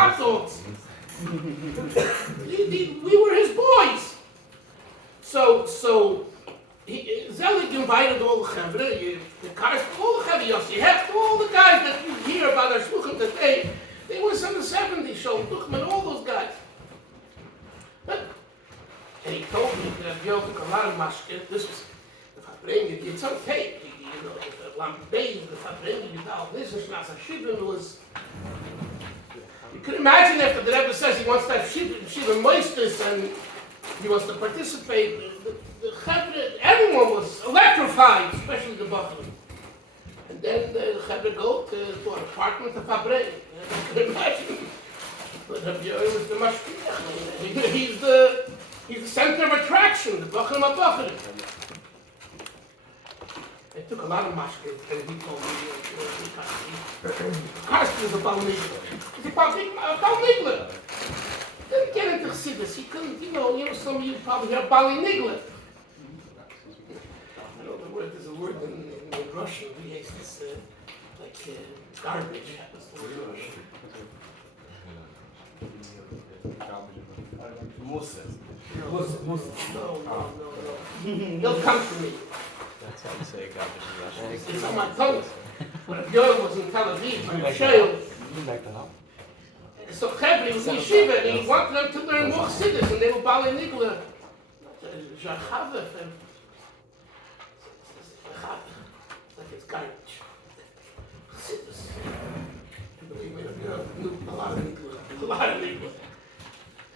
hot dogs. We were his boys. So Zelig invited all the Chevre, the guys, all the Chevre Yossi, all the guys that you hear about our shluchim today, they were in the 70s, Shalom Tuchman, all those guys. And he told me that Yoel took a lot of mashke. This was, if I bring it, it's on tape. You know, if I bring it, all this and Shnas HaShivim was. You can imagine after the Rebbe says he wants to have Shivim Moistus and he wants to participate. The Chevre, everyone was electrified, especially the Bachrim. And then the Chevre go to an apartment of Fabrei. You can imagine. But Rabbi Yoel was the mashkiach. He's the center of attraction, the Bachrim HaBachrim. It took a lot of mashke, and he told me, Karski was a Baal Nigla. He's a Baal Nigla. Didn't get into Chassidus. He couldn't, you know, some of you probably heard Baal Nigla. I know there's a word in Russian, we use this, garbage. That's the word in Russian. No. He'll come to me. That's how you say garbage in Russian. It's on my tongue. When Yoel was in Tel Aviv, Shoel. So Chevri was in Yeshiva, and he wanted them to learn more Chassidus, and they were Balei Nigla. Like it's garbage. Chassidus. Believe me, Yoel knew a lot of Nigla.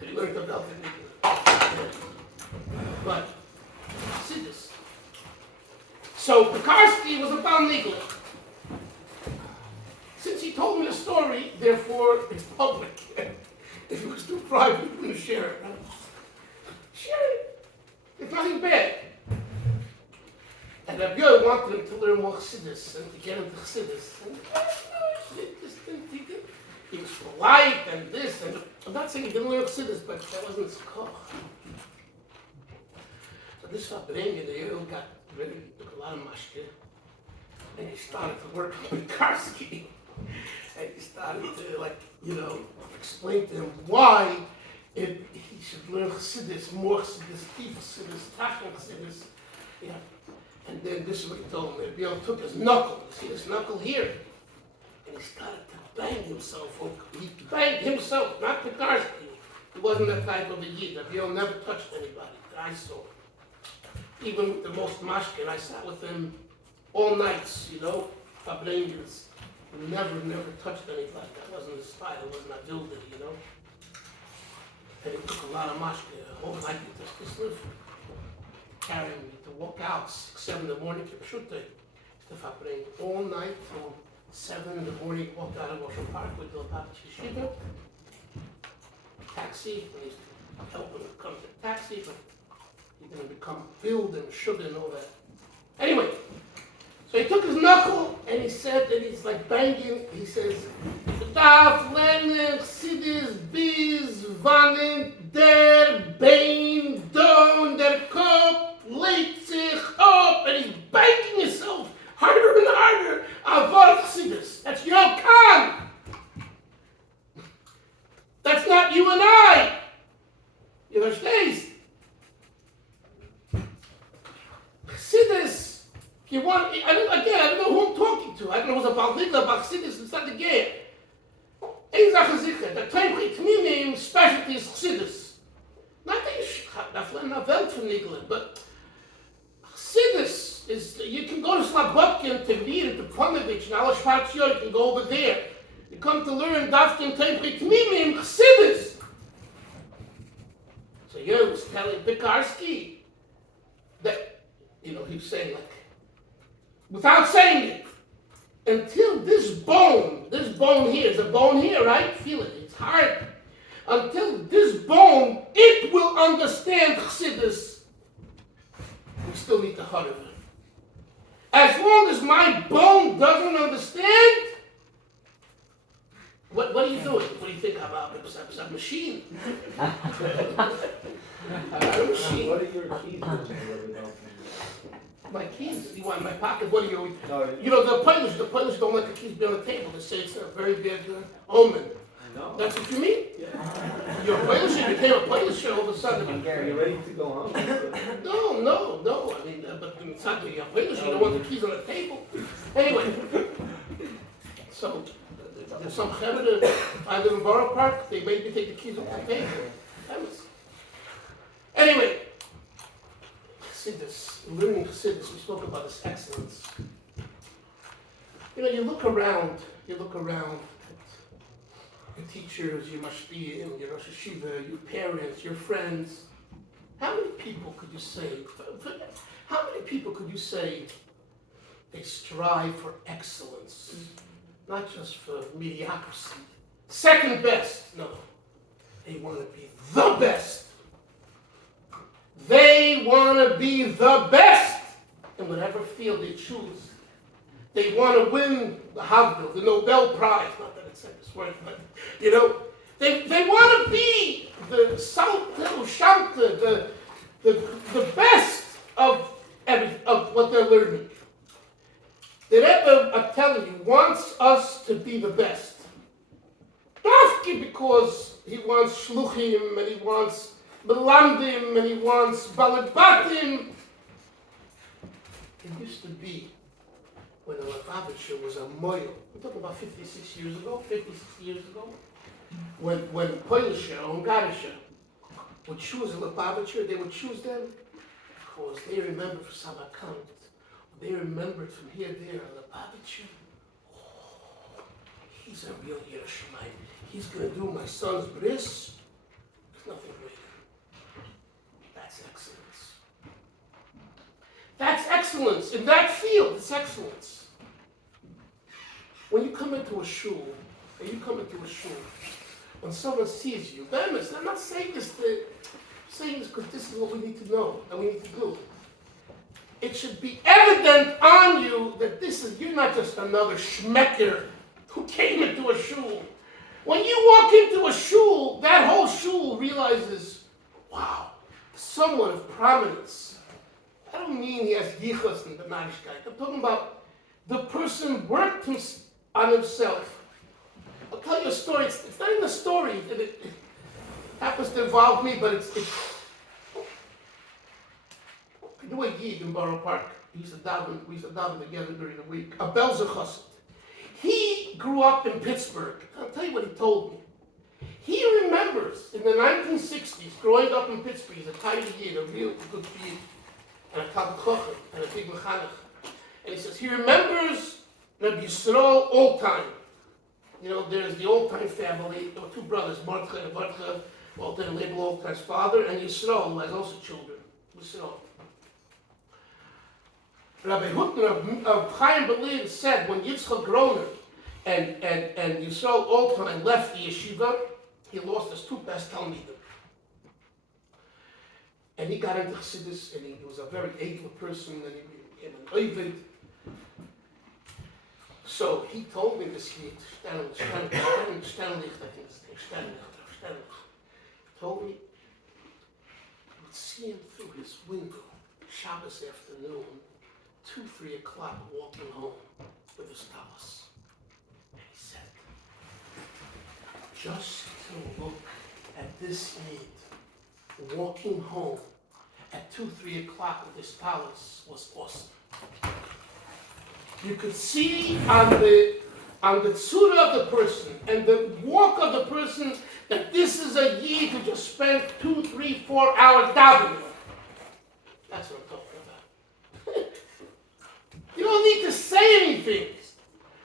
He learned about the Nigla. But Chassidus. So Pekarsky was a Baal Nigla. Since he told me the story, therefore it's public. If it was too private, we wouldn't share it. Right? Share it. It's nothing bad. And Rabbi Yoel wanted him to learn more Chassidus and to get into Chassidus. And he was polite and this and I'm not saying he didn't learn Chassidus, but that wasn't his koch. So this Fabrengen, the Yoel got really took a lot of mashke, and he started to work with Karski. And he started to, explain to him why he should learn Chassidus, more Chassidus, deep Chassidus, Tachon Chassidus. Yeah. And then this is what he told him. Yoel took his knuckle, you see this knuckle here, and he started to bang himself. He banged himself, not the Karski. He wasn't that type of a yid. Yoel never touched anybody that I saw. Even with the most mashkin, I sat with him all nights, Fabrengens. Never touched anybody. That wasn't his style. It wasn't a dildo, And it took a lot of mashkin. A whole night he just lived. Carrying me to walk out 6, 7 in the morning, Kipshute, to Fabrengen. All night till 7 in the morning, walked out of Ocean Park with the Lubavitch Yeshiva. Taxi, and he used to help him come to the taxi, but he's going to become filled and sugar and all that. Anyway, so he took his knuckle and he said that he's like banging. He says, "Daf lernen Chassidus bis wann der Bein down der Kopf legt sich up," and he's banging himself harder and harder. Avoid Chassidus. That's Yoel Kahan. That's not you and I. You understand? Chassidus, if you want, I don't know who I'm talking to. I don't know who's about Nigla, about Chassidus, it's not the game. Ein Sache sicher, der Teimchit Tmimim specialty is Chassidus. Not that you should have a Welt for Nigla, but Chassidus is, you can go to Slabotkin, to Vir, to Ponovich, and Ala Shvartzyor, you can go over there. You come to learn Dafkin Teimchit Tmimim, Chassidus. So Yoel was telling Pekarsky that, he was saying without saying it, until this bone here, is a bone here, right? Feel it, it's hard. Until this bone, it will understand Chassidus. We still need to hurt it. As long as my bone doesn't understand, what are you doing? What do you think about a machine? A machine. What are your keys? My keys? You want in my pocket? What are you? The Polish don't let the keys be on the table. They say it's a very bad omen. No. That's what you mean? Yeah. Your Polish became a Polish all of a sudden. Are you ready to go home? No. I mean, but it's not that you're Polish, you don't want the keys on the table. Anyway, so there's some cheder, if I live in Borough Park, they made me take the keys off the table. Anyway, Chassidus, learning Chassidus, we spoke about this excellence. You know, you look around at your teachers, your mashpiyim, your Rosh Hashiva, your parents, your friends. How many people could you say they strive for excellence? Not just for mediocrity. Second best. No. They want to be the best. They want to be the best in whatever field they choose. They want to win the Havdil, the Nobel Prize. Not that it said this word, but, you know, they want to be the Shamta, the best of what they're learning. The Rebbe, I'm telling you, wants us to be the best. Dafki because he wants shluchim, and he wants melandim, and he wants balabatim. It used to be when the Lubavitcher was a moil. We're talking about 56 years ago, when Polisher or Ungarischer would choose a Lubavitcher, they would choose them because they remembered for Samarkand. They remembered from here, there, a Lubavitcher. Oh, he's a real Yerushalayim. He's going to do my son's bris. There's nothing greater. That's excellence. That's excellence. In that field, it's excellence. When you come into a shul, when someone sees you, I'm not saying this because this is what we need to know, and we need to do. It should be evident on you that you're not just another schmecker who came into a shul. When you walk into a shul, that whole shul realizes, wow, someone of prominence. I don't mean he has yichus and benarishkeit. I'm talking about the person worked on himself. I'll tell you a story. It's not even a story. It happens to involve me, but it's I knew a Yid in Borough Park. We used to daven together during the week. A Belzer Chassid. He grew up in Pittsburgh. I'll tell you what he told me. He remembers in the 1960s, growing up in Pittsburgh, he's a tiny Yid, a real good Yid, and a Talmid Chacham, and a big mechanech. And he says he remembers Rabbi Yisrael all time. You know, there's the old-time family. There were two brothers, Mordechai and Mordechai, all-time label old-time's father, and Yisrael, who has also children. Yisrael. Rabbi Hutner of Chaim Berlin said when Yitzchak Groner and Yisrael Oldtime left the yeshiva, he lost his two best talmidim. And he got into Chassidus, and he was a very able person, and he became an oived. So he told me this Yid, Sternlich, I think his name, Sternlich, told me, he would see him through his window, Shabbos afternoon, 2-3 o'clock, walking home with his talis. And he said, just to look at this Yid walking home at 2-3 o'clock with his talis was awesome. You could see on the tzura of the person and the walk of the person that this is a Yid who just spent 2, 3, 4 hours davening. That's what I'm talking about. You don't need to say anything.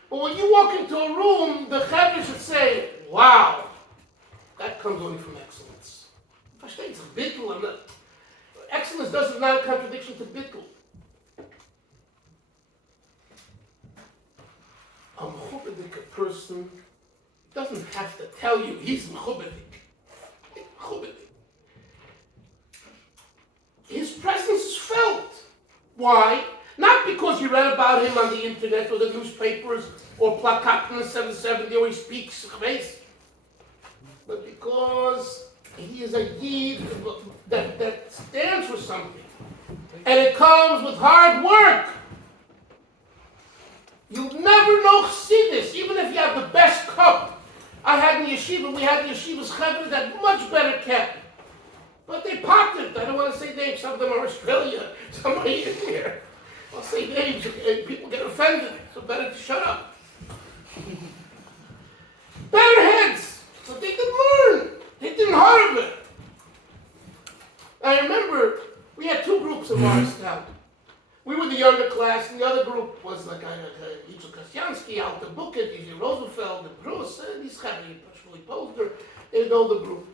But when you walk into a room, the Chaver should say, wow, that comes only from excellence. Versteht sich, bittul. Excellence doesn't not a contradiction to bittul. A mechubadik person doesn't have to tell you he's mechubadik. His presence is felt. Why? Not because you read about him on the internet or the newspapers or plakat in the 770 or he speaks Chves, but because he is a Yid that stands for something. And it comes with hard work. You'll never know Chassidus, even if you have the best cup I had in yeshiva, we had yeshivas chavra that much better kept. But they popped it. I don't want to say names. Some of them are Australia. Some are here. I'll say names and people get offended. So better to shut up. Better heads. But they didn't learn. They didn't heard of it. I remember we had two groups of our scout. We were the younger class, and the other group was like Serebryanski, Alta Buket, Izzy Rosenfeld, and Bruce, and these kind of Polder. They know the group.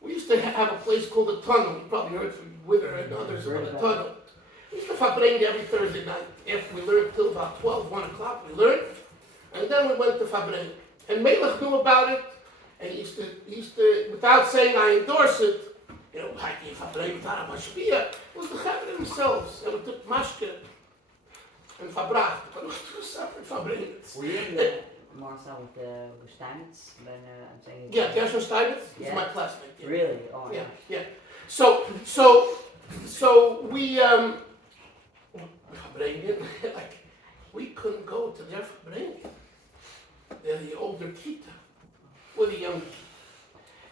We used to have a place called the Tunnel. You probably heard from Wither and others about the Tunnel. We used to Fabrengen every Thursday night. After we learned till about 12, 1 o'clock, we learned. And then we went to Fabrengen. And Melech knew about it. And he used to, without saying I endorse it, you know, it was the Chavre themselves. And we took Mashke and Fabracht. But it was two separate Fabrengens. Were you in the Marcel with the Steinitz? Then I'm saying. Yeah, Gershon Steinitz was Yeah. my classmate. Yeah. Really? Oh, Yeah, yeah. yeah. So we Fabrengen, like we couldn't go to their Fabrengen. They're the older Kita. We're the younger.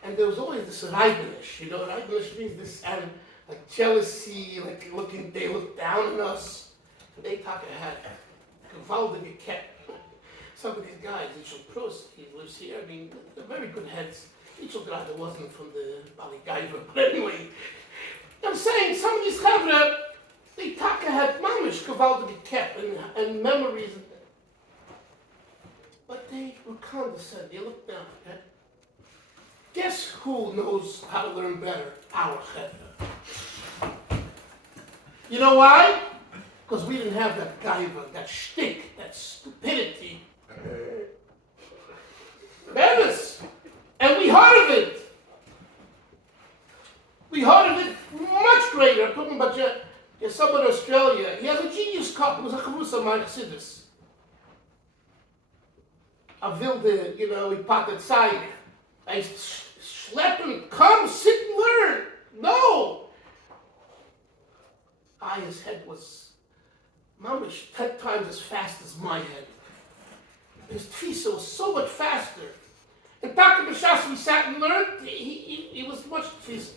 And there was always this Reibenish, you know, Reibenish means this like jealousy, like they look down on us. So they talk ahead. Gewaltige kept. Some of these guys, Ichel Proust, he lives here, I mean, they're very good heads. Ichel Grada wasn't from the Bali Gaiva, but anyway, I'm saying some of these chavre, they talk ahead, mamish, gewaltige kept, and memories. But they were condescending, they looked down, okay? Guess who knows how to learn better? Our chavre. You know why? Because we didn't have that gaiva, that shtick, that stupidity. Madness. And we heard of it. We heard of it much greater. I'm talking about someone in Australia. He has a genius cup. It was a chavusa my chassidus. A wilde, you know, he patted side. I schlepp him, come, sit and learn. No. His head was mamish 10 times as fast as my head. His tfisa was so much faster. And Dr. Bashas, we sat and learned, he was much tfisa.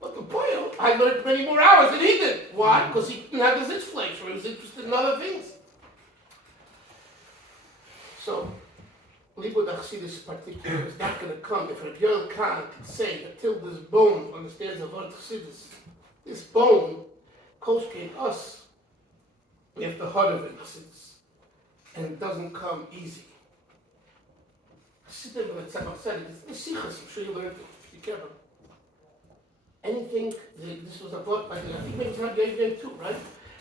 But the boy, I learned many more hours than he did. Why? Because he didn't have his itch or he was interested in other things. So, Libud Achsidis in particular is not going to come. If Yoel Kahan could say that till this bone understands the word Achsidis, this bone, Kosh gave us, we have the heart of it, Achsidis. And it doesn't come easy. Sit there when it's said it's I'm sure you learned it. Be careful. Anything, this was a book by the, I think maybe it's not Yoel too, right?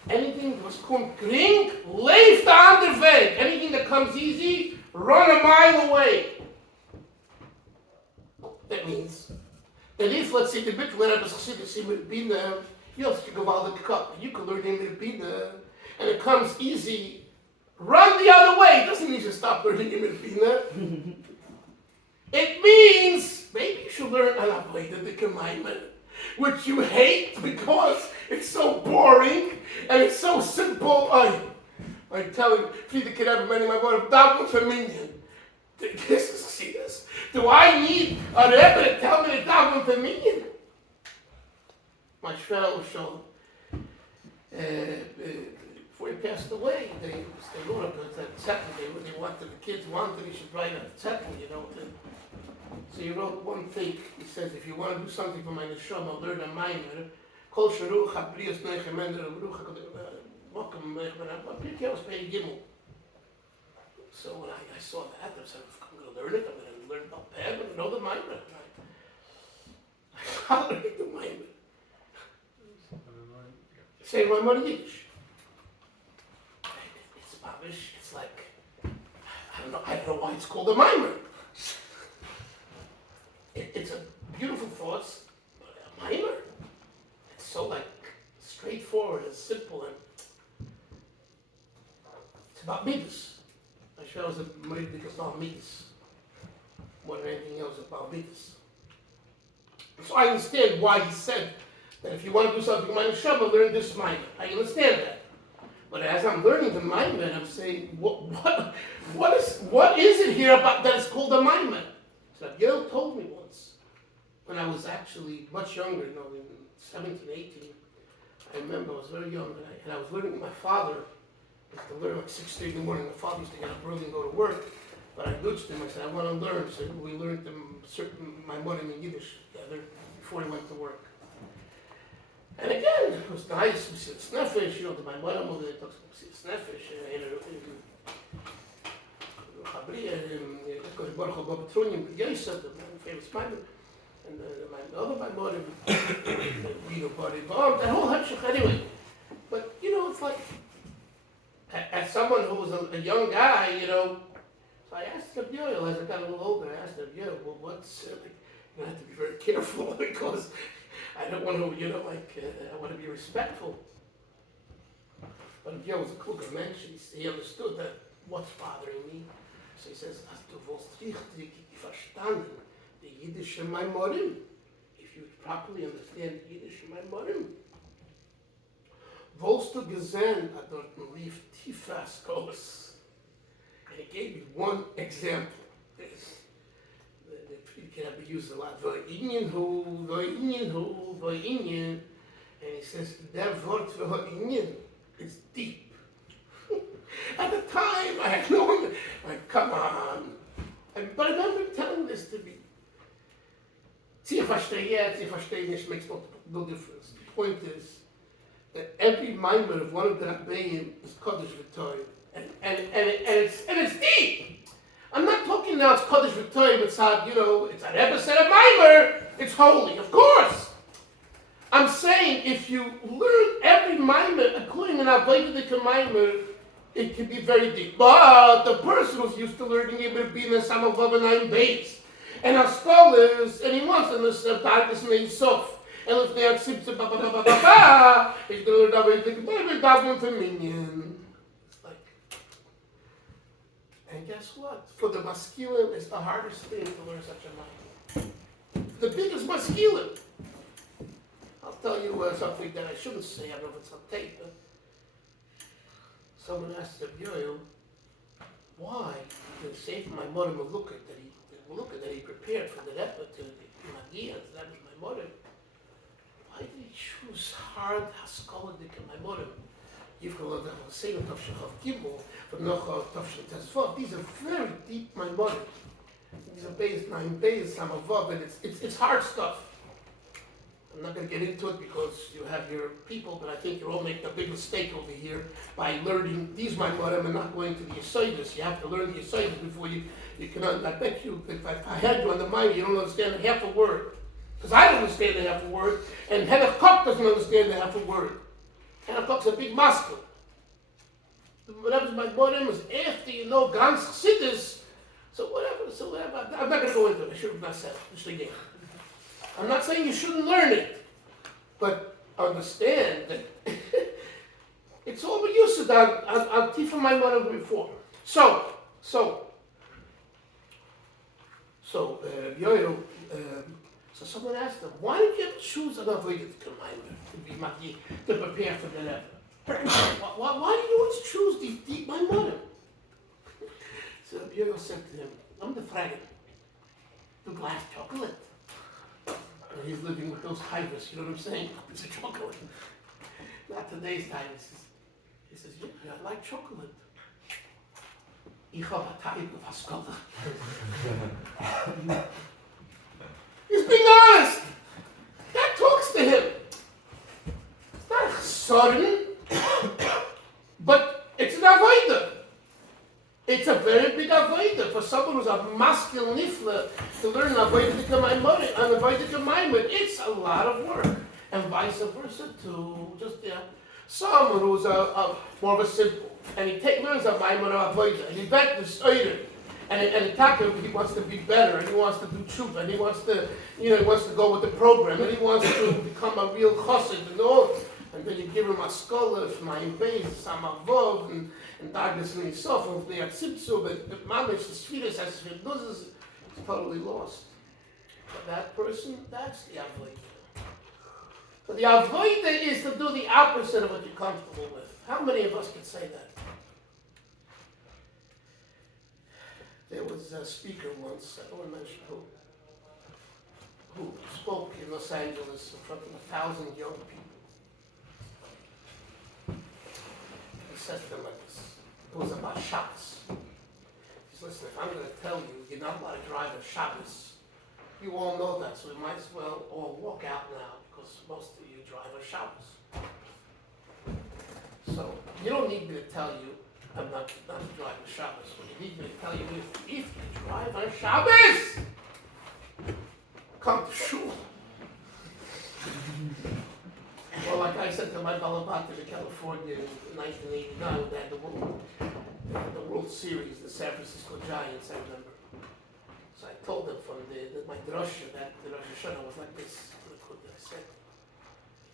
Anything was kommt gering, leeft aan der Weg. Anything that comes easy, run a mile away. That means that if, let's say, the Bitcoin has Chassidus in Medina, you have to go out the cup. You can learn in Medina, and it comes easy. Run the other way. It doesn't mean you stop learning in Medina. It means maybe you should learn the commandment, which you hate because it's so boring and it's so simple. I'm telling Friede can have many my word of for minion. This is serious. Do I need a rebbe to tell me to daven for minion? My shvel showed before he passed away, they wrote up that second day when they wanted the kids wanted he should write a second, you know. So he wrote one thing. He says, if you want to do something for my neshama, learn a minor. Kol sharuch habrius neichemen ruch mokem Pirkei was paying gimel. So when I saw that, I said, I'm going to learn it. I'm going to learn about Peb and know the minor. I'll learn the minor. Say my money Yiddish. It's babish. It's like I don't know why it's called a mimer. It's a beautiful thought, but a mimer. It's so like straightforward and simple, and it's about midas. I sure was a midas because about midas more than anything else about midas. So I understand why he said that if you want to do something minor, learn this minor. I understand that. But as I'm learning the Maimon, I'm saying, what is it here about that is called a Maimon? So Yoel told me once, when I was actually much younger, in 17, 18, I remember I was very young, and I was learning with my father. I used to learn like 6:30 in the morning. My father used to get up early and go to work. But I nudged him. I said, I want to learn. So we learned certain my morning in Yiddish together before he went to work. And again, it was nice. We said Snefesh, my mother talks about Snefesh, famous Maimon, and my other my mother, that whole hutchuk anyway. But it's like, as someone who was a young guy, so I asked him, Yoel, as I got a little older, I asked him, Yoel, well, what's, I have to be very careful because I don't want to, I want to be respectful. But Yoel was a kluger mensch. He understood that what's bothering me. So he says, as du willst richtig verstanden, the Yiddish Maimorim, if you properly understand the Yiddish Maimorim, willst du gesehen, hat dort lief Teves goes. And he gave me one example. It can be used a lot. And he says, that word Inyan is deep. At the time, I had no, come on. But I remember telling this to me. See if I stay, this makes no difference. The point is that every mimer of one of the Rabbeim is Kodesh V'Toy. And it's deep. I'm not talking now it's Kodesh V'Toy, it's not, it's an episode of mimer. It's holy, of course. I'm saying if you learn every mimer according to an Avodah mimer, it can be very deep. But the person who's used to learning Ibn Bina Samavav and I'm base, and our scholars, and he wants to listen to Darkness and Ein Sof, and if they accept it, he's going to learn Avodah Daven for Minyan. It's like, and guess what? For the masculine, it's the hardest thing to learn such a mind. The biggest masculine. I'll tell you something that I shouldn't say. I don't know if it's on tape. But someone asked him, Yoel, why did Sefer my mother Malukah that he prepared for the Rebbe to Magia, that was my mother. Why did he choose hard Haskaladik in my mother? You've got to say the Tavshach Gimel, but noch Tavshach Tezvav. These are very deep, my mother. These are based 9 days, Samavav, and it's hard stuff. I'm not going to get into it because you have your people, but I think you're all making a big mistake over here by learning these Maimorim and not going to the Yesodus. You have to learn the Yesodus before you can. I bet you, if I had you on the mind, you don't understand half a word. Because I don't understand the half a word, and Henach Kok doesn't understand the half a word. Henach Kok's a big master. Whatever's Maimorim is after you know Gans Chassidus, so whatever. I'm not going to go into it. I should have not said it. Just again. I'm not saying you shouldn't learn it, but understand that it's all we used to. I'll teach from my mother before. So, Yoel, so someone asked him, why did you choose an avodah to be magi, to prepare for the level? Why did you always choose these deep my mother? So Yoel said to him, I'm the fragen, the glass chocolate. And he's living with those hivers, you know what I'm saying? It's a chocolate. Not today's hivers. He says, yeah, I like chocolate. Ich habe a type of haskala. He's being honest. That talks to him. It's not sudden, but it's an avodah. It's a very big avodah for someone who's a masculine nifla to learn an avodah to Maimon. It's a lot of work, and vice versa too. Just someone who's more of a simple, and he learns a Maimon or avodah, and he bet the stoider, and he wants to be better, and he wants to do tshuva, and he wants to go with the program, and he wants to become a real chassid and all. And then you give him a scholar, Shmayim Beis, Samavov, and Dargis and Yisof, and they are Tzimtzu, but Mamish, the sweetest as it loses, is totally lost. But that person, that's the Avodah. But the Avodah is to do the opposite of what you're comfortable with. How many of us could say that? There was a speaker once, I don't want to mention who spoke in Los Angeles in front of 1,000 young people. He said to them like this. It was about Shabbos. He said, listen, if I'm going to tell you you're not allowed to drive on Shabbos, you all know that, so we might as well all walk out now because most of you drive on Shabbos. So you don't need me to tell you I'm not to drive on Shabbos. What you need me to tell you is if you drive on Shabbos, come to shul. Well, like I said to my Balabata in California in 1989, when they had the World Series, the San Francisco Giants, I remember. So I told them from my drasha, that the Rosh Hashanah was like this. I said,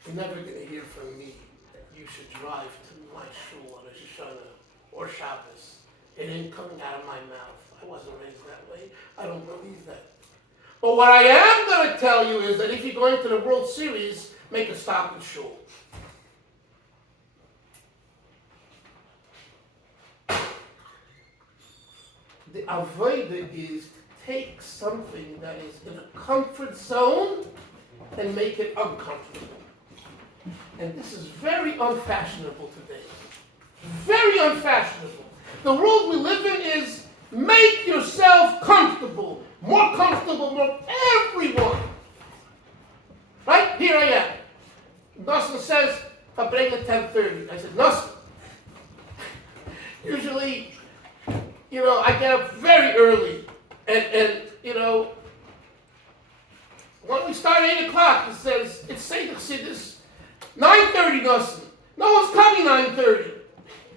you're never going to hear from me that you should drive to my shul on Rosh Hashanah or Shabbos. It ain't coming out of my mouth. I wasn't raised that way. I don't believe that. But what I am going to tell you is that if you're going to the World Series, make a stop in shul. The avodah is to take something that is in a comfort zone and make it uncomfortable. And this is very unfashionable today. Very unfashionable. The world we live in is make yourself comfortable. More comfortable for everyone. Right? Here I am. Nosson says, I bring at 10:30. I said, Nosson. Usually, I get up very early. And when we start 8 o'clock, it says, it's Seder Chassidus, 9:30, Nosson. No one's coming 9:30.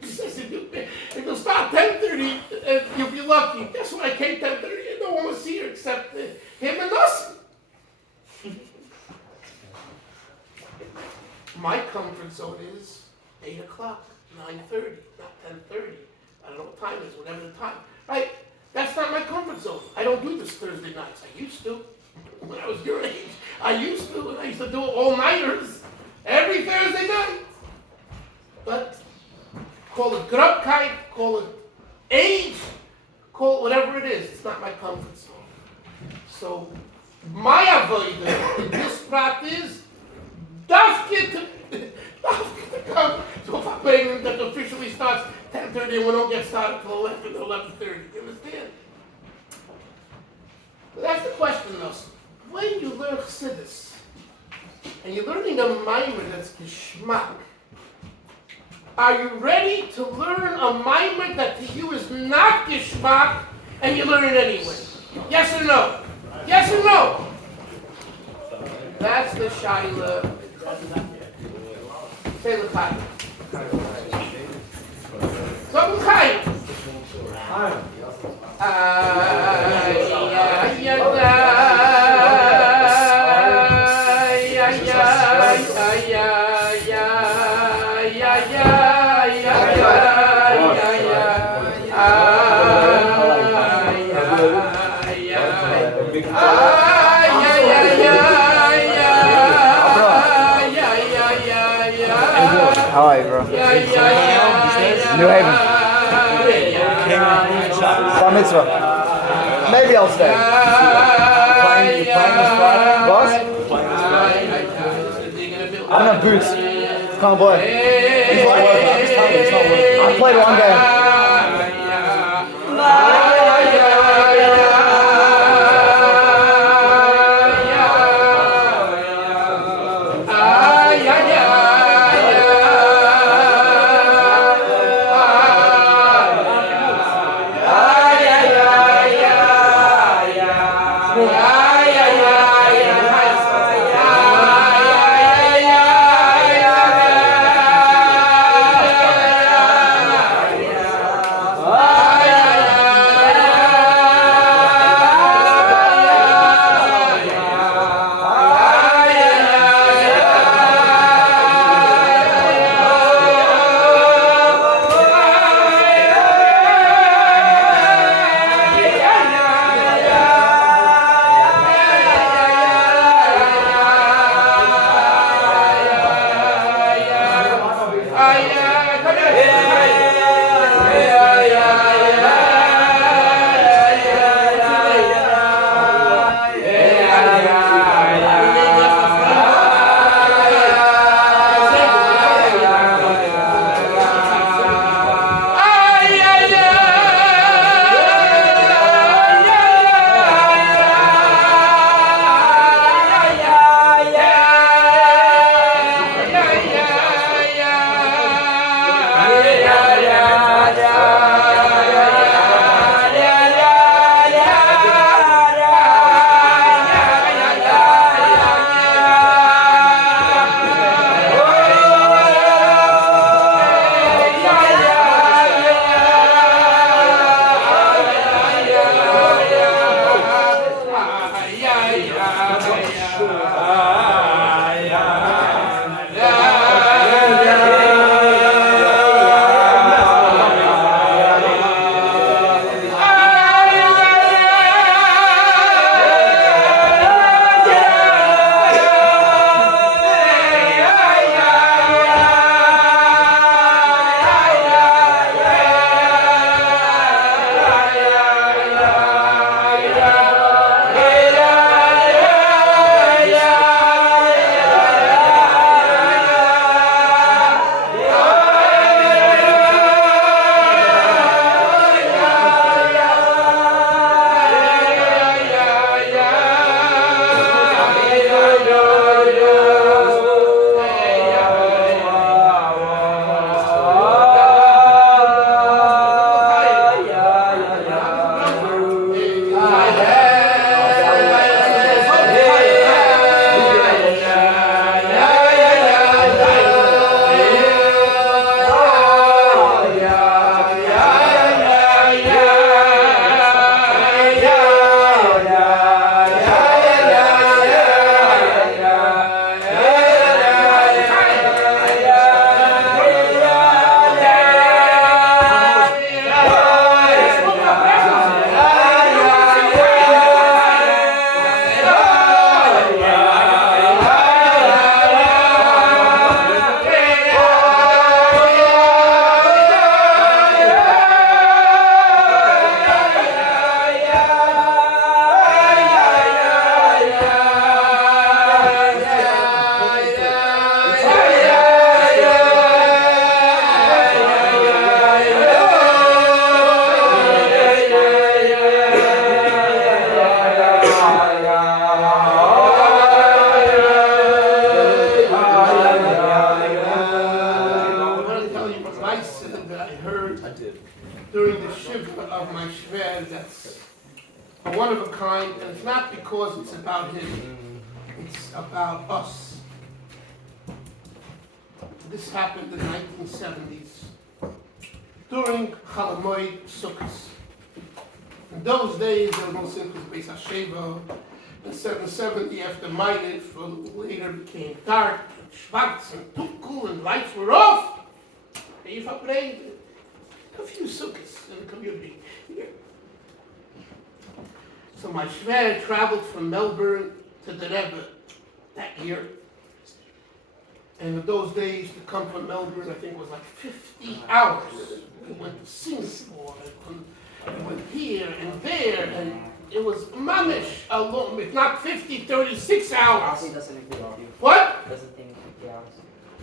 He says, if you'll start 10:30, you'll be lucky. Guess what? I came 10:30 and no one was here except him and Nosson. My comfort zone is 8 o'clock, 9:30, not 10:30. I don't know what time it is, whatever the time. Right? That's not my comfort zone. I don't do this Thursday nights. I used to. When I was your age, I used to. And I used to do all-nighters every Thursday night. But call it grubkeit, call it age, call it whatever it is. It's not my comfort zone. So my avodah in this prat is dafke to come to a payment that officially starts 10:30 and we don't get started till 11 or 11:30. You understand? But that's the question, though. When you learn Chassidus and you're learning a mimer that's geschmack, are you ready to learn a mimer that to you is not geschmack and you learn it anyway? Yes or no? Yes or no? That's the shaila. Say l'chaim. So l'chaim. How are you, bro? New Haven. Bar mitzvah. Maybe I'll stay. You playing this Friday? Boss? I don't have boots. Can't play. He's not worth it. I'm just telling you, it's not worth it. I played one game. during the shiva of my shver that's a one of a kind, and it's not because it's about him, it's about us. This happened in the 1970s during Chalamoid Sukkot. In those days, there was no Simchas Beis HaSheva. In 770, after Meinif, later became dark, and schwarz, and tukul, and lights were off. And you prayed a few sukkahs in the community here. So my shver traveled from Melbourne to the Rebbe that year. And in those days, to come from Melbourne, I think it was like 50 hours. We went to Singapore, and went here and there, and it was mamish alone, if not 50, 36 hours. Aussie doesn't include all you. What? Doesn't think 50 hours.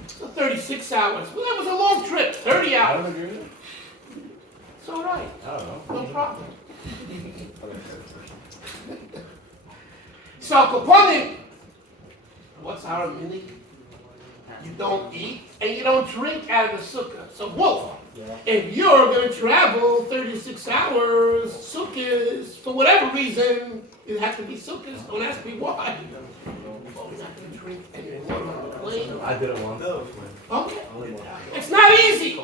So 36 hours. Well, that was a long trip, 30 I hours. don't agree with it. It's all right, I don't know. no problem. So, Kaponim, what's our mini? You don't eat and you don't drink out of the sukkah. So, Wolf, if you're going to travel 36 hours, sukkahs, for whatever reason, it has to be sukkahs. Don't ask me why. Oh, we're not going to drink any water on the plane. I didn't want to. Okay. It's not easy.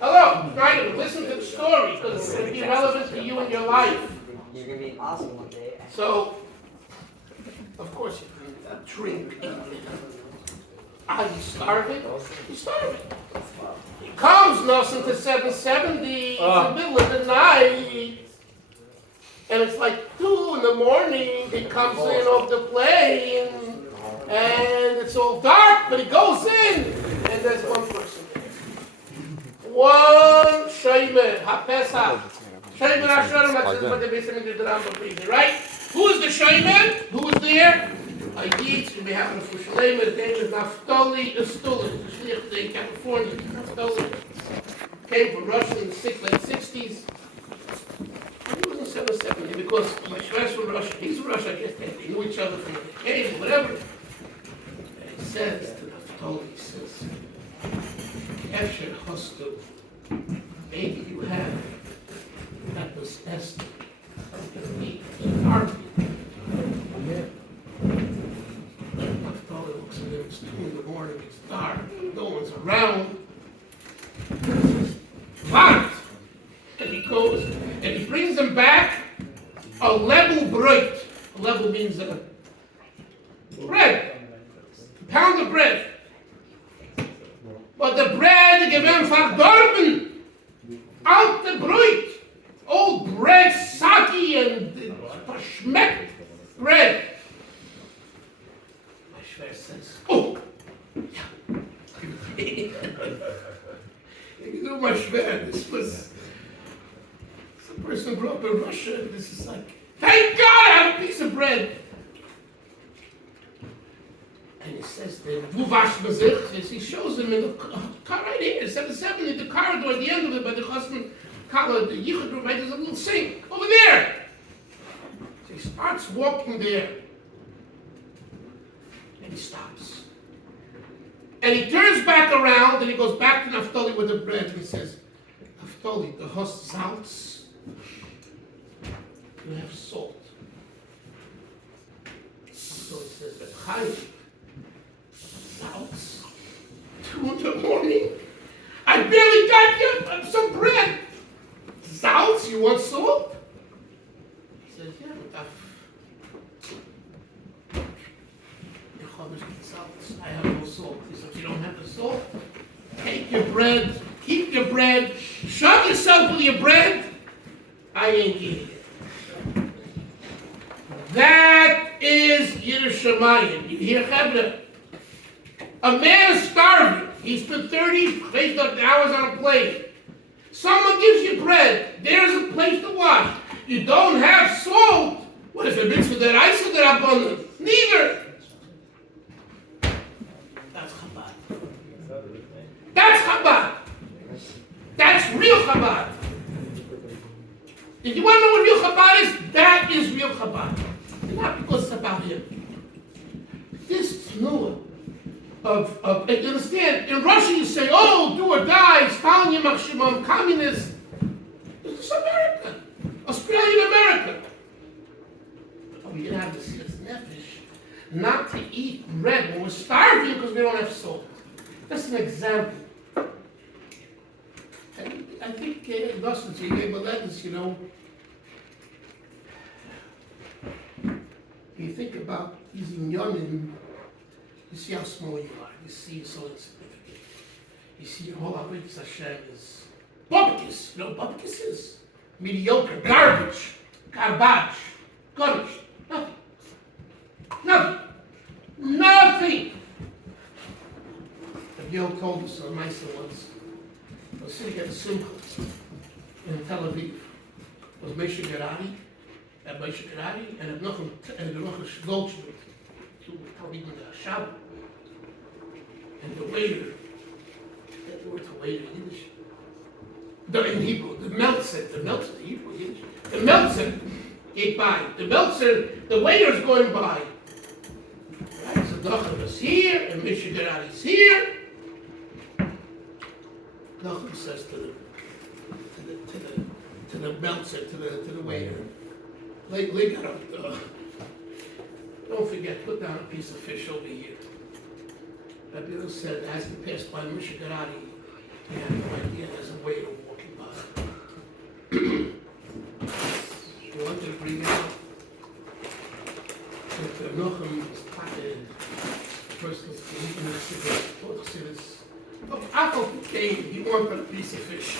Hello, try to listen to the story because it's going to be relevant to you and your life. You're going to be in Austin one day. So, of course, you can drink. Are you starving? You're starving. He comes Nelson to 770 in the middle of the night. And it's like 2 in the morning. He comes in off the plane. And it's all dark, but he goes in. And there's one person there. One Shaimer, HaPesach. Shaimer HaShorim, right? Who is the Shaimer? Who is there? A Yid, we have him for Shleimer. His name is Naftali Estulin, in California. Naftali came from Russia in the late 60s. He was in 770 because my friends from Russia, he's from Russia, I guess they knew each other from the cave or whatever. And he says to Naftali, he says, Esher Hostel, maybe you have, that was Esther. I'm going to eat army. Naftali looks at him, it's 2 in the morning, it's dark, no one's around. What? And he goes, and he brings him back a level bread. Level means bread. A pound of bread. But the bread given verdorben. Out the bread. Old bread, soggy and verschmeckt bread. My Schwester says, oh, yeah. You know, my Schwester, this was some person grew up in Russia, and this is like, thank God I have a piece of bread. And he says to him, "Wo wasch man sich?" He shows him in the car right here, 770, in the corridor at the end of it, by the Chosman Kala, the Yichud room, right, there's a little sink over there. So he starts walking there. And he stops. And he turns back around and he goes back to Naftali with the bread and he says, Naftali, the hast Salz. You have salt. So he says, but Chaim, Salz? 2 in the morning? I barely got you some bread. Salz? You want salt? He says, yeah, but I have no salt. He says, you don't have the salt? Take your bread, keep your bread, shove yourself with your bread. I ain't eating it. That is Yerushalayim. You hear, Chevra? A man is starving. He spent 30 hours on a plane. Someone gives you bread. There's a place to wash. You don't have salt. What is the mitzvah that I said that abundant? Neither. That's Chabad. That's Chabad. That's real Chabad. If you want to know what real Chabad is, that is real Chabad. And not because it's about him. This tnuah of you understand, in Russia you say, oh, do or die, Stalin, Yamach Shimon, communist. It's America. Australian America. But we can have this nefesh not to eat bread when we're starving because we don't have salt. That's an example. And I think Dawson, you gave letters, you know. You think about using yonim, you see how small you are. You see you're so insignificant. You see your whole Avodas Hashem is bupkis. You know what bupkis is? Mediocre, garbage, garbage, nothing. Nothing. Nothing. Yoel told us, or Maisa once, I was sitting at the Simcha in Tel Aviv. It was Moshe Gerari, and the Rosh Goldschmidt, who were probably in the Shabbat. And the waiter, that word to waiter in Yiddish, in Hebrew, the Meltzer, Hebrew, Yiddish. The Meltzer came by. The waiter's going by. Right, so Nachum is here, and Moshe Gerari is here. Nachum says to the Meltzer, to the waiter, lay that up. Don't forget, put down a piece of fish over here. Rabbi said, as he passed by Moshe Gerari, he had no idea there's a waiter walking by. He wanted to bring it up. But Nachum was tired. The person was eating a cigarette. Apple came, he wanted a piece of fish.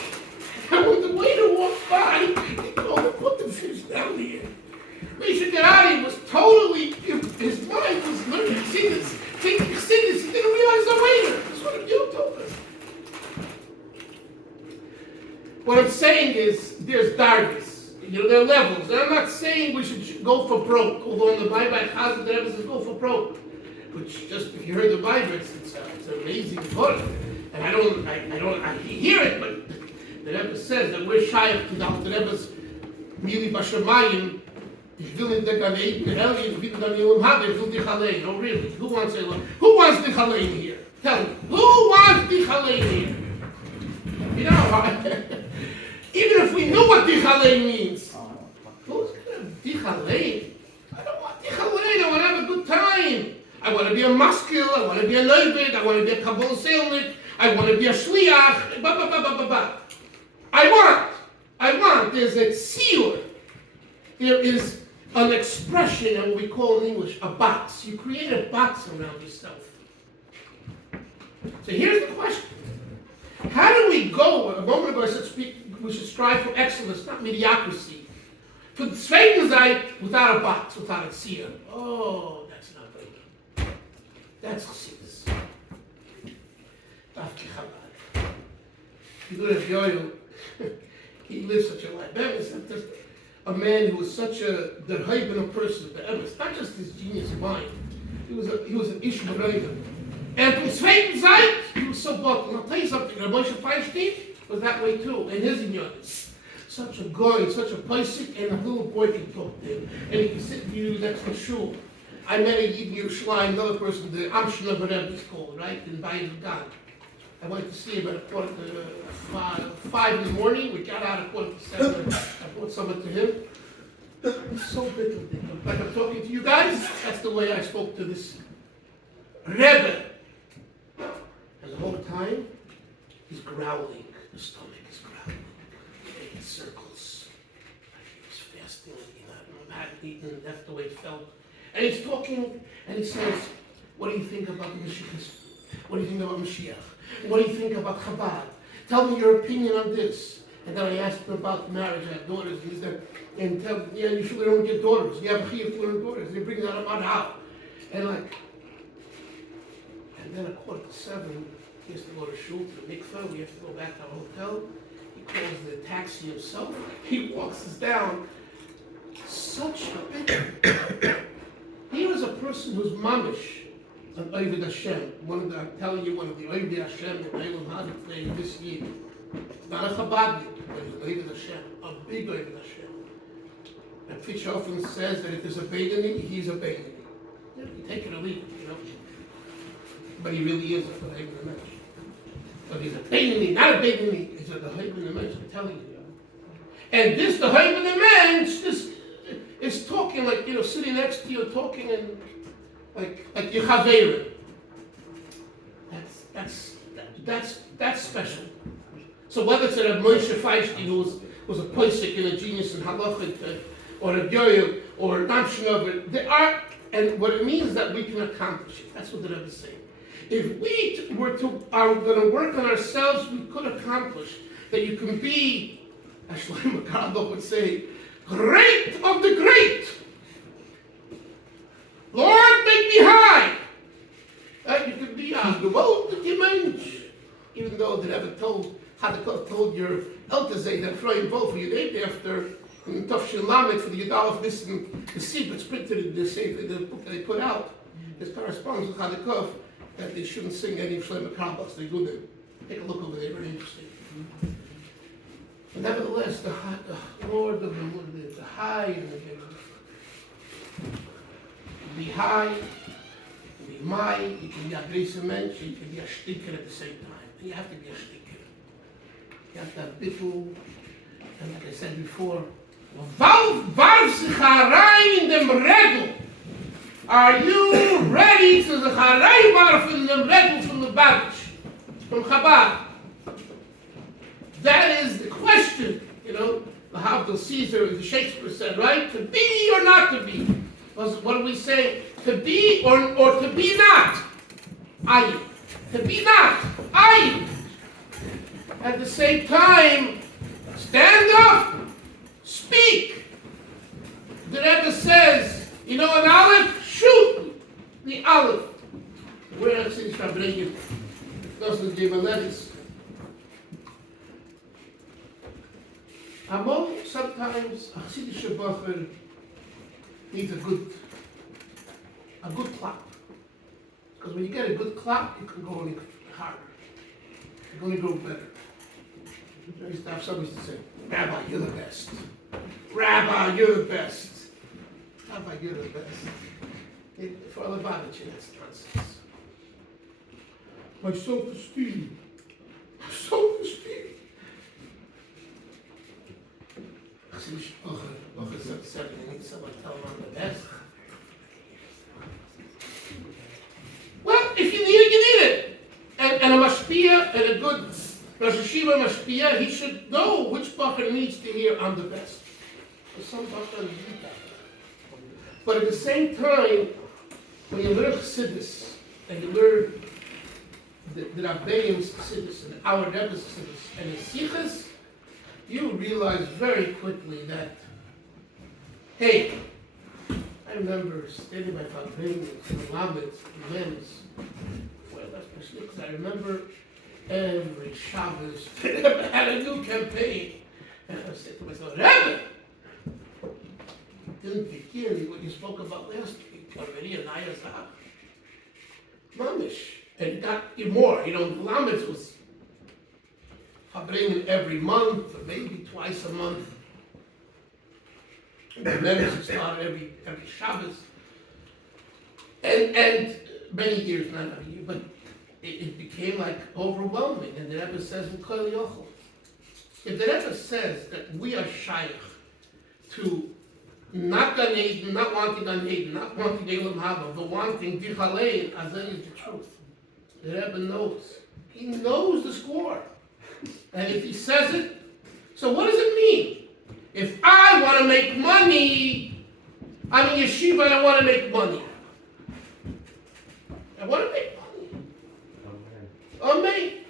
And when the waiter walked by, he told him, put the fish down here. Moshe Gerari was totally, his mind was learning. See this? He didn't realize the waiter. That's what you told us. What I'm saying is, there's darkness. You know, there are levels. And I'm not saying we should go for broke. Although in the Bible, Chazal, the Rebbe says go for broke. Which just, if you heard the Bible, it's an amazing word. And I hear it, but the Rebbe says that we're shy of the Rebbe's Mili Bashamayim. Ich will in der Galein, the hell is people that you have, ich will dich allein. Oh really? Who wants dich allein here? Tell me. Who wants dich allein here? You know, even if we knew what dich allein means. Who's gonna dich allein? I don't want dich allein, I want to have a good time. I want to be a maskil, I want to be a leibid, I want to be a kabbalah selnik, I want to be a shliach, I want, there's a tziyur. There is an expression and what we call in English a box. You create a box around yourself. So here's the question. How do we go? A moment ago I said we should strive for excellence, not mediocrity. For the Zweitenseit without a box, without a tzir. Oh, that's not good. That's chassidus. Dafki Chabad. You go to Yoel, he lived such a life. That was just a man who was such a derheibene person. Not just his genius mind. He was an ish b'reiner. And from Zweitenseit, he was so bought. And I'll tell you something. Moshe Feinstein was that way too. And his inyanis. Such a guy, such a paisik, and a little boy can talk to him. And he can sit with you next to shul. I met a Yid in Yerushalayim, another person, the Amshna Bereb is called, right? In Bayit God. I went to see him at 5 in the morning. We got out at 7. I brought someone to him. So bitter. Like I'm talking to you guys, that's the way I spoke to this Rebbe. And the whole time, he's growling. The stomach is growling. He's making circles. Like he was fasting, hadn't eaten, that's the way it felt. And he's talking, and he says, what do you think about the Mashiach? What do you think about Mashiach? What do you think about Chabad? Tell me your opinion on this. And then I asked him about marriage. I have daughters. And he said, you should learn to get daughters. You have a chiyuv to learn daughters. They bring that about out. And then at 6:45, he has to go to shul, to the mikveh. We have to go back to our hotel. He calls the taxi himself. He walks us down. Such a big... He was a person who's mamish. An Oived Hashem, I'm telling you, one of the Oived Hashem that Eilam had played this year. Not a Chabadnik, but he's an Oived Hashem, a big Oived Hashem. And Fitch often says that if there's a Beidani, he's a Beidani. You take it or leave it, But he really is a Oived Hashem. But he's a Beidani, not a Beidani. He's a Oived Hashem, I'm telling you. And this, the Oived Hashem, is talking like, sitting next to you, talking and like your chaverim. That's special. So whether it's a Moshe Feinstein who was a posik and a genius in halachah, or a Yoel, or a Namshinover, they are, and what it means is that we can accomplish it. That's what the Rebbe is saying. If we are going to work on ourselves, we could accomplish that. You can be, as Shlomo Karlov would say, great of the great. Lord, make me high. You could be a gewaltige Mensch. Even though the Rebbe told your Eltazay that Freud both you named after in Tafshin Lamed for the Yudalef Nissen, the secrets printed in the book that they put out. This corresponds with Chadikov that they shouldn't sing any Shlomo Karlov. They do them. Take a look over there, very interesting. But nevertheless, the Lord of the high and the be high, be my, you can be a grace mensch, you can be a stinker at the same time. And you have to be a stinker. You have to have bittul, and like I said before, warf sich herein in dem Redel. Are you ready to the hereinwarfen in dem Redel from the Babish, from Chabad? That is the question, the Havdil Caesar, the Shakespeare said, right? To be or not to be? What do we say? To be or to be not? Ayin. To be not? Ayin. At the same time, stand up, speak. The Rebbe says, an Aleph, shoot the Aleph. Where else is Rabbeinu? Doesn't give a lettuce. Sometimes a Chassidish Bacher needs a good clap. Because when you get a good clap, you can go any harder. You can only go better. I used to have somebody to say, Rabbi, you're the best. Rabbi, you're the best. Rabbi, you're the best. For the Babichin, that's nonsense. My self-esteem. My self-esteem. Someone tell them I'm the best. Well, if you need it, you need it. And a mashpia, and a good Rosh Hashiva mashpia, he should know which bacher needs to hear I'm the best. But some bacher need that. But at the same time, when you learn Chassidus, and you learn the Rabbeim's Chassidus, and our Rebbe's Chassidus, and the Sichas, you realize very quickly that, hey, I remember standing by Fabrinus, Lametz, Lems, because I remember every Shabbos had a new campaign. And I said to myself, Rebbe, didn't begin what you spoke about last week already, and I was Mamish. And it got even more. Lametz was Fabrinus every month, or maybe twice a month. The members started every Shabbos, and many years, not every year, but it became like overwhelming. And the Rebbe says in Kol Yochel, if the Rebbe says that we are shaykh to not Gan Eden, not wanting Gan Eden, not wanting Elam Haba, but wanting Dichalein, Azay is the truth. The Rebbe knows. He knows the score. And if he says it, so what does it mean? If I want to make money, I'm in yeshiva and I want to make money. I want to make money. Amen.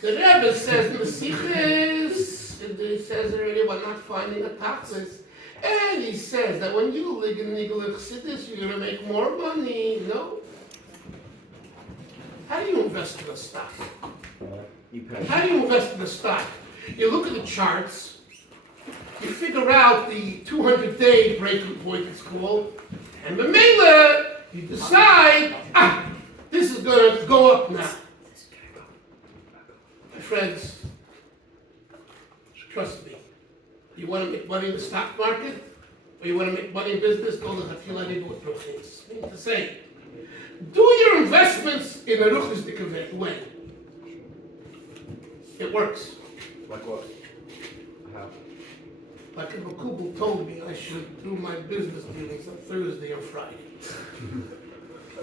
The Rebbe says in the Sichos, it says already about not finding a taxes. And he says that when you live in Nigel Chassidus, you're going to make more money. No. How do you invest in a stock? How do you invest in a stock? You look at the charts. You figure out the 200-day breaking point, it's called, and Mamela, you decide, this is going to go up now. My friends, trust me, you want to make money in the stock market, or you want to make money in business, go to Naftali and do it through things. I mean to say, do your investments in a ruchnistic way. It works. Like what? How? Like if a Kubel told me I should do my business dealings on Thursday or Friday.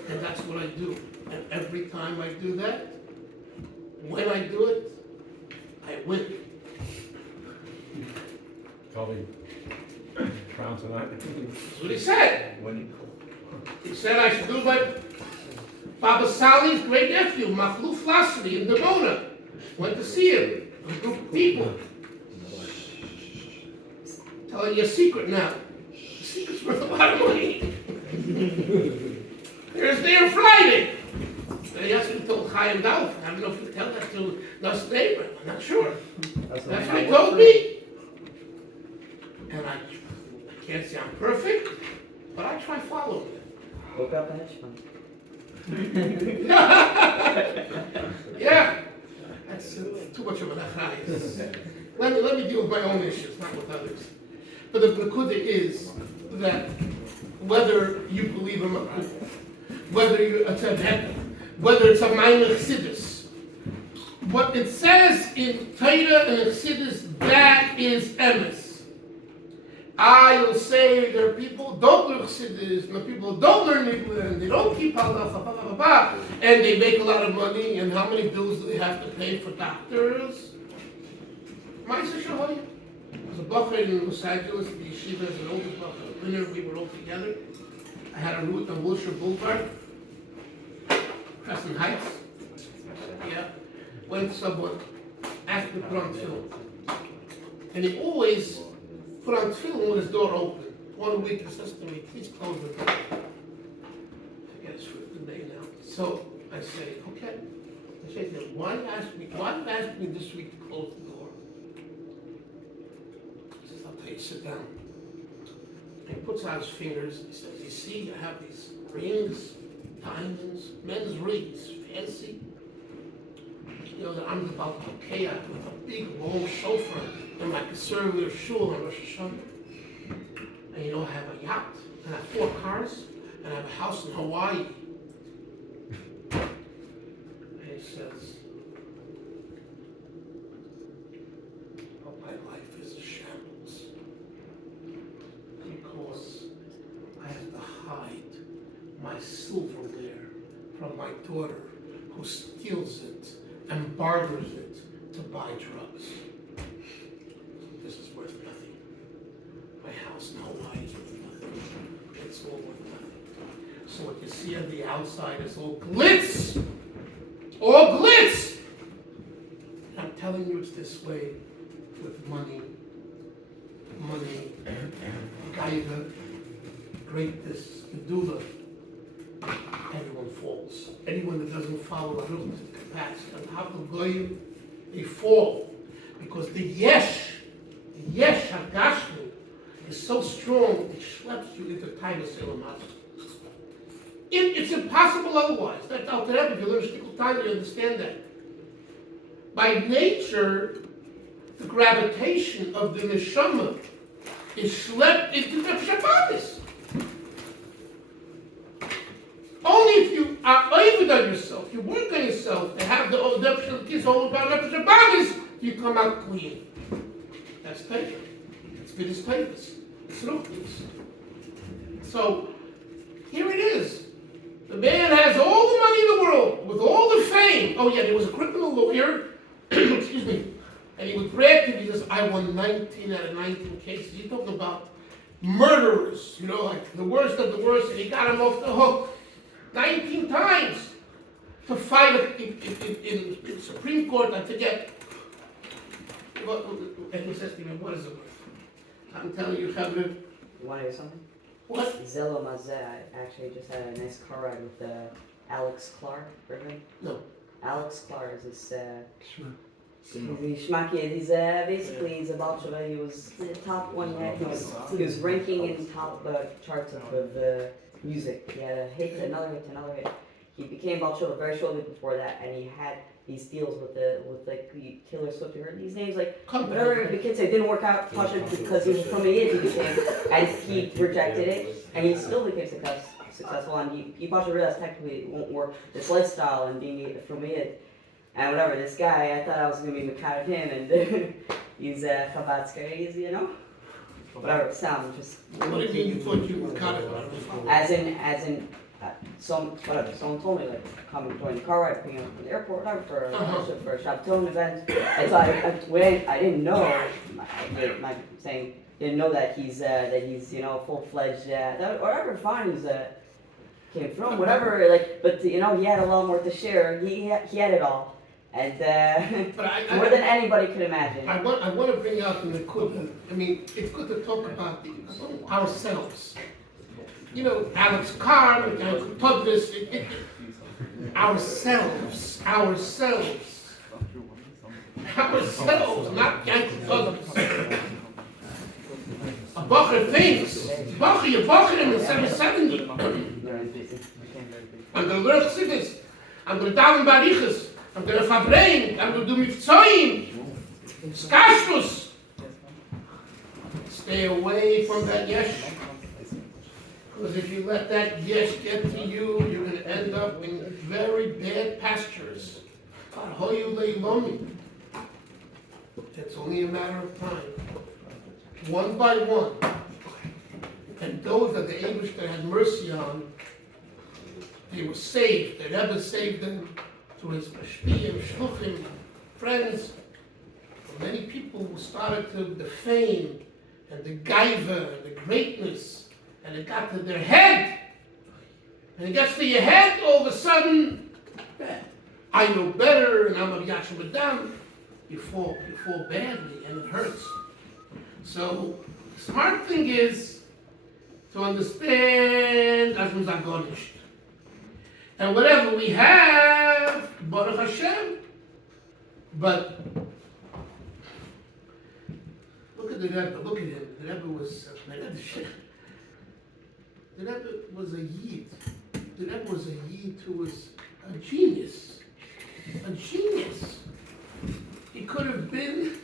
And that's what I do. And every time I do that, when I do it, I win. Probably crown tonight. That's what he said. He said I should do my Baba Sali's great nephew, Machluf Lasri in Demona. Went to see him, a group of people. Telling you a secret now. The secret's worth a lot of money. Thursday or Friday. They asked me to tell Chaim Dauf. I don't know if you tell that to Nas neighbor. I'm not sure. That's what he told me. And I can't say I'm perfect, but I try following it. Look up a hedge fund. Yeah. That's too much of an achrayus. Let me deal with my own issues, not with others. But the Nakuda is that whether you believe in Makub, whether it's a Rebbe, whether it's a Minor Chassidus, what it says in Torah and Chassidus, that is emes. I will say there are people who don't learn Chassidus, and the people who don't learn Nigla, and they don't keep halacha, and they make a lot of money, and how many bills do they have to pay for doctors? Ma'aseh Shahoyim. There's a bacher in Los Angeles, the yeshiva as an older bacher, winter, we were all together. I had a route on Wilshire Boulevard, Crescent Heights. Yeah. When someone asked me to put on film. And he always put on film with his door open. 1 week he says to me, please close the door. I guess for the day now. So I say, okay. I say to him, why did you ask me this week to close the door? He says, I'll tell you, sit down. And he puts out his fingers, he says, you see, I have these rings, diamonds, men's rings, fancy. You know, that I'm about to pay out with a big long chauffeur in my conservative shul on Rosh Hashanah. And you know, I have a yacht, and I have 4 cars, and I have a house in Hawaii. And he says, oh, my life is a shambles. Because I have to hide my silverware from my daughter, who steals it and barters it to buy drugs. This is worth nothing. My house in Hawaii is worth nothing. It's all So what you see on the outside is all glitz. All glitz. I'm telling you it's this way with money, gaiva, greatness, gedula. Everyone falls. Anyone that doesn't follow the rules of capacity, and how to goyim, they fall. Because the yesh hagashmi, is so strong, it schleps you into Teves Elamas. It's impossible otherwise. That's out there. If you learn Shtickle time, you understand that. By nature, the gravitation of the neshama is schlepped into the Shabbat. Only if you are oived on yourself, you work on yourself, to have the kids all about Nefesh Shabbos, you come out clean. That's Teves. It's Vidus Teves. It's Ruchnis. So, here it is. The man has all the money in the world, with all the fame. Oh yeah, he was a criminal lawyer, excuse me, and he would brag to me, he says, I won 19 out of 19 cases. He's talking about murderers, like the worst of the worst, and he got him off the hook 19 times to fight in Supreme Court. I forget. And he says to me, what is it worth? I'm telling you, Chavre. You want to hear something? What? Zello Mazeh actually just had a nice car ride with Alex Clark. Heard of him? No. Alex Clark is this. He's schmacky. He's basically he's a Balsheva. He was the top one yet. He was ranking in top charts of music. He had a hit, another hit. He became Balsheva very shortly before that, and he had these deals with Taylor Swift. You heard these names, whatever the kids say didn't work out. Because he was from a yid, and he rejected it, and he still became successful. And he probably realized technically it won't work. This lifestyle and being from a yid. And whatever, this guy, I thought I was going to be mad at him, and he's Chabadsker, he's, whatever, sound, just... What do you mean you thought you were caught? As in, someone told me, come join the car ride, picking him up from the airport, whatever, for a Shabbaton event. And so I didn't know, didn't know that he's full-fledged, whatever, fine, he's came from, whatever, but, he had a lot more to share, he had it all. And more than anybody could imagine. I want to bring out the Nakuda. I mean, it's good to talk about ourselves. Alex Carr, Teves, ourselves, not Yankel Todvis. A Bacher thinks, you're Bacher in the 770. I'm going to learn Chassidus. I'm going to daven Barichas. I'm going to Fabrein, I'm going to do Mifzoim, Skashrus. Stay away from that yesh. Because if you let that yesh get to you, you're going to end up in very bad pastures. It's only a matter of time. One by one. And those that the English that had mercy on, they were saved. The Rebbe saved them. Through his mashpiyim, shluchim, friends, many people who started to the fame and the gaiva and the greatness, and it got to their head. And it gets to your head, all of a sudden, I know better, and I'm a yashim adam. You fall badly, and it hurts. So the smart thing is to understand as muzagonished. And whatever we have, Baruch Hashem. But look at the Rebbe. Look at him. The Rebbe was a yid. The Rebbe was a yid who was a genius. A genius. He could have been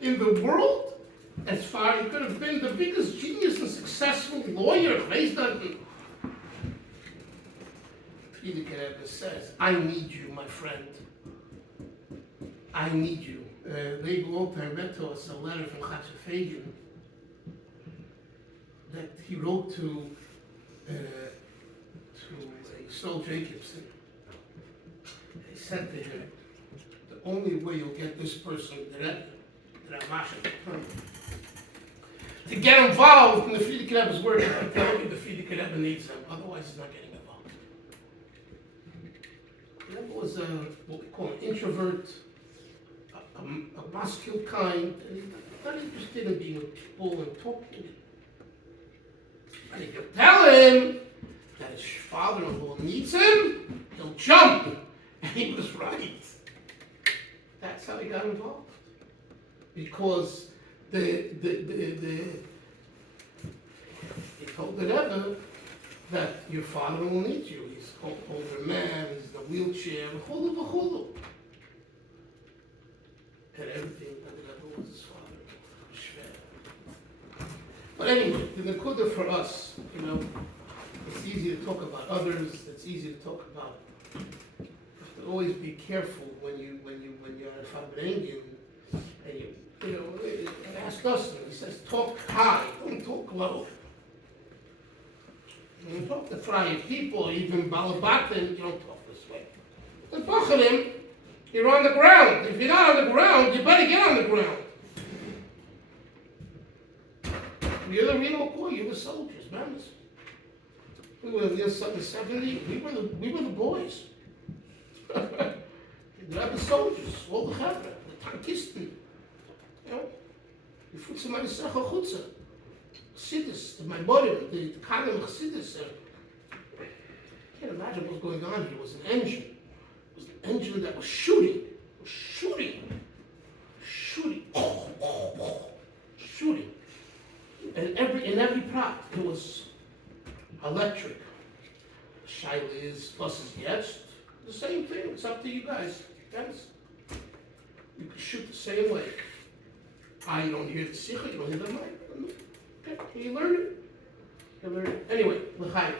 in the world as far. He could have been the biggest genius and successful lawyer. The Rebbe says, I need you, my friend. I need you. They go to read to us a letter from Chatzefagin that he wrote to Saul Jacobson. He said to him, the only way you'll get this person, the Ramasha, to get involved in the Friedrich Rebbe's work, I tell you, the Friedrich Rebbe needs them, otherwise he's not getting involved. The Rebbe was what we call an introvert, a masculine kind, and he's not interested in being with people and talking. And if you tell him that his father-in-law needs him, he'll jump. And he was right. That's how he got involved. Because he told the Rebbe that your father-in-law needs you. He's an older man, he's in a wheelchair, v'chulu. And everything that the Rebbe was his father. But anyway, the Nakuda for us, it's easy to talk about others, it's easy to talk about. You have to always be careful when you're at a Fabrengen, and it asked us, he says, talk high, don't talk low. When you talk to Friday people, even Balabatin, you don't talk this way. The Bachalim, you're on the ground. If you're not on the ground, you better get on the ground. You're the real boy, you were soldiers, man. We were in the 70s, we were the boys. The other soldiers, all the Chavra, the tankisten. You put somebody Secha Chutza. Chassidus, my mother, the Kahan Chassidus. I can't imagine what was going on here. It was an engine. It was an engine that was shooting. And in every prop, it was electric. Shaila is buses, yes. The same thing. It's up to you guys. Yes. You can shoot the same way. You don't hear the sikha, you don't hear the mic. Okay, you learn it. Anyway, l'chaim.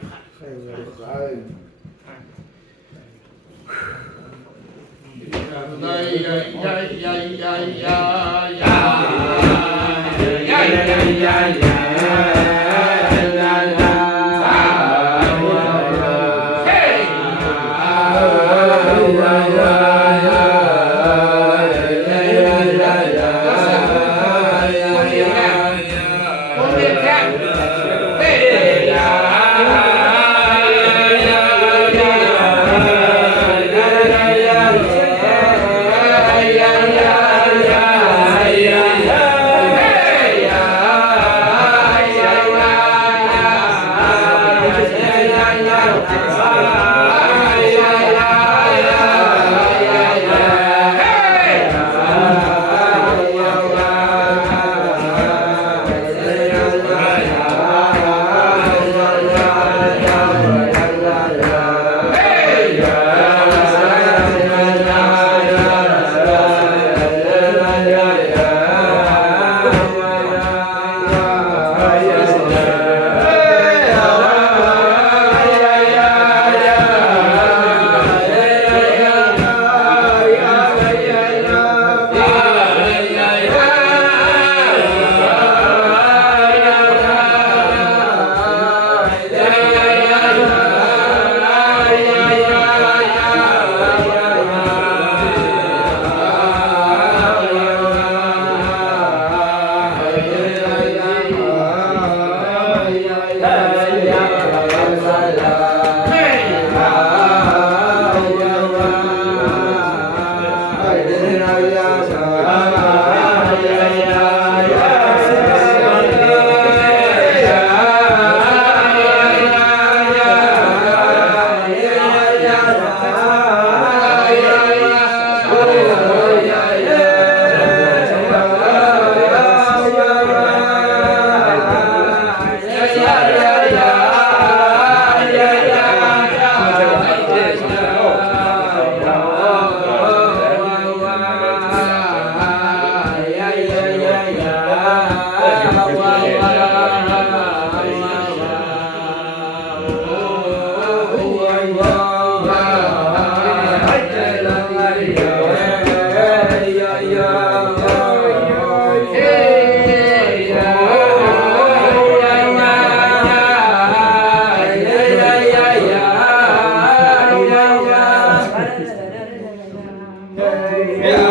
Yeah.